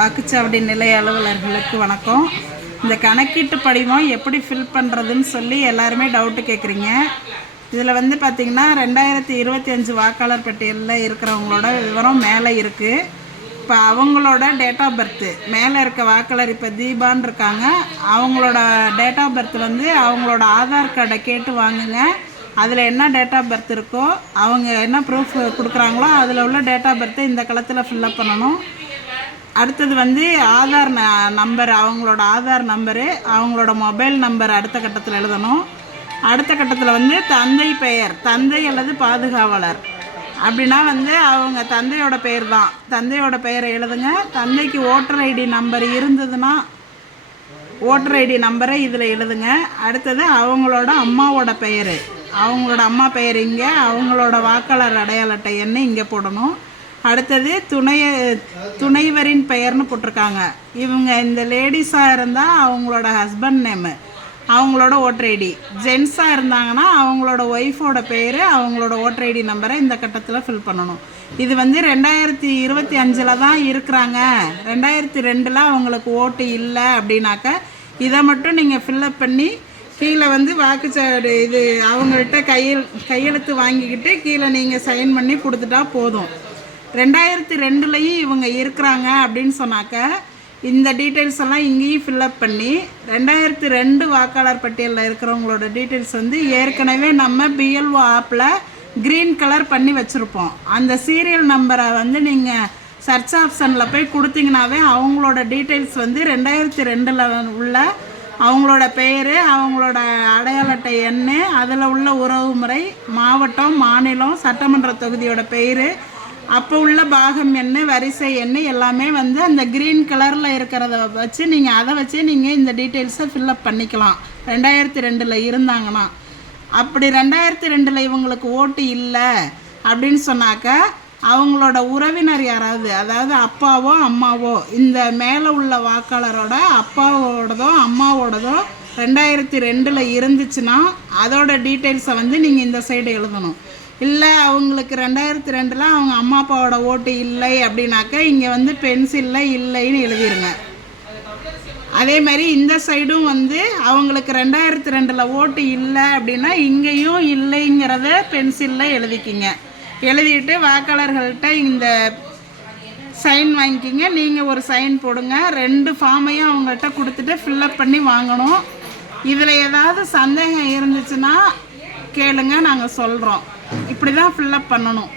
வாக்குச்சாவடி நிலைய அலுவலர்களுக்கு வணக்கம். இந்த கணக்கீட்டு படிவம் எப்படி ஃபில் பண்ணுறதுன்னு சொல்லி எல்லாருமே டவுட்டு கேட்குறீங்க. இதில் வந்து பார்த்திங்கன்னா 2025 வாக்காளர் பட்டியலில் இருக்கிறவங்களோட விவரம் மேலே இருக்குது. இப்போ அவங்களோட டேட் ஆஃப் பர்த்து மேலே இருக்க வாக்காளர் இப்போ தீபான்னு இருக்காங்க. அவங்களோட டேட் ஆஃப் பர்த் வந்து அவங்களோட ஆதார் கார்டை கேட்டு வாங்குங்க. அதில் என்ன டேட் ஆஃப் பர்த் இருக்கோ அவங்க என்ன ப்ரூஃப் கொடுக்குறாங்களோ அதில் உள்ள டேட் ஆஃப் பர்த்தை இந்த களத்தில் ஃபில்லப் பண்ணணும். அடுத்தது வந்து ஆதார் நம்பர், அவங்களோட ஆதார் நம்பரு, அவங்களோட மொபைல் நம்பர் அடுத்த கட்டத்தில் எழுதணும். அடுத்த கட்டத்தில் வந்து தந்தை பெயர், தந்தை அல்லது பாதுகாவலர் அப்படின்னா வந்து அவங்க தந்தையோட பெயர் தான், தந்தையோட பெயரை எழுதுங்க. தந்தைக்கு ஓட்டர் ஐடி நம்பர் இருந்ததுன்னா ஓட்டர் ஐடி நம்பரை இதில் எழுதுங்க. அடுத்தது அவங்களோட அம்மாவோட பெயர், அவங்களோட அம்மா பெயர் இங்கே, அவங்களோட வாக்காளர் அடையாள அட்டை எண்ணை இங்கே போடணும். அடுத்தது துணைவரின் பெயர்னு போட்டிருக்காங்க. இவங்க இந்த லேடிஸாக இருந்தால் அவங்களோட ஹஸ்பண்ட் நேமு, அவங்களோட ஓட்டர் ஐடி. ஜென்ஸாக இருந்தாங்கன்னா அவங்களோட ஒய்ஃபோட பேர், அவங்களோட ஓட்டர் ஐடி நம்பரை இந்த கட்டத்தில் ஃபில் பண்ணணும். இது வந்து 2025 தான் இருக்கிறாங்க, 2002 அவங்களுக்கு ஓட்டு இல்லை அப்படின்னாக்க இதை மட்டும் நீங்கள் ஃபில்லப் பண்ணி கீழே வந்து வாக்குச்சாவடி இது அவங்கள்ட்ட கையெழுத்து வாங்கிக்கிட்டு கீழே நீங்கள் சைன் பண்ணி கொடுத்துட்டா போதும். 2002 இவங்க இருக்கிறாங்க அப்படின்னு சொன்னாக்க இந்த டீட்டெயில்ஸ் எல்லாம் இங்கேயும் ஃபில்லப் பண்ணி 2002 வாக்காளர் பட்டியலில் இருக்கிறவங்களோட டீட்டெயில்ஸ் வந்து ஏற்கனவே நம்ம பிஎல்ஓ ஆப்பில் க்ரீன் கலர் பண்ணி வச்சுருப்போம். அந்த சீரியல் நம்பரை வந்து நீங்கள் சர்ச் ஆப்ஷனில் போய் கொடுத்தீங்கன்னாவே அவங்களோட டீட்டெயில்ஸ் வந்து 2002 உள்ள அவங்களோட பெயர், அவங்களோட அடையாள அட்டை எண், அதில் உள்ள உறவு முறை, மாவட்டம், மாநிலம், சட்டமன்ற தொகுதியோட பெயர், அப்போ உள்ள பாகம் எண், வரிசை எண் எல்லாமே வந்து அந்த க்ரீன் கலரில் இருக்கிறத வச்சு நீங்கள் அதை வச்சு நீங்கள் இந்த டீட்டெயில்ஸை ஃபில்லப் பண்ணிக்கலாம் 2002 இருந்தாங்கன்னா. அப்படி 2002 இவங்களுக்கு ஓட்டு இல்லை அப்படின்னு சொன்னாக்க அவங்களோட உறவினர் யாராவது, அதாவது அப்பாவோ அம்மாவோ, இந்த மேலே உள்ள வாக்காளரோட அப்பாவோடதோ அம்மாவோடதோ 2002 இருந்துச்சுன்னா அதோட டீட்டெயில்ஸை வந்து நீங்கள் இந்த சைடு எழுதணும். இல்லை அவங்களுக்கு 2002 அவங்க அம்மா அப்பாவோட ஓட்டு இல்லை அப்படின்னாக்க இங்கே வந்து பென்சிலில் இல்லைன்னு எழுதிருங்க. அதே மாதிரி இந்த சைடும் வந்து அவங்களுக்கு 2002 ஓட்டு இல்லை அப்படின்னா இங்கேயும் இல்லைங்கிறத பென்சிலில் எழுதிக்கிங்க. எழுதிட்டு வாக்காளர்கள்ட்ட இந்த சைன் வாங்கிக்கிங்க. நீங்கள் ஒரு சைன் போடுங்க. 2 ஃபார்மையும் அவங்கள்ட்ட கொடுத்துட்டு ஃபில்லப் பண்ணி வாங்கணும். இதில் ஏதாவது சந்தேகம் இருந்துச்சுன்னா கேளுங்க, நாங்கள் சொல்கிறோம். இப்படி தான் ஃபில்லப் பண்ணணும்.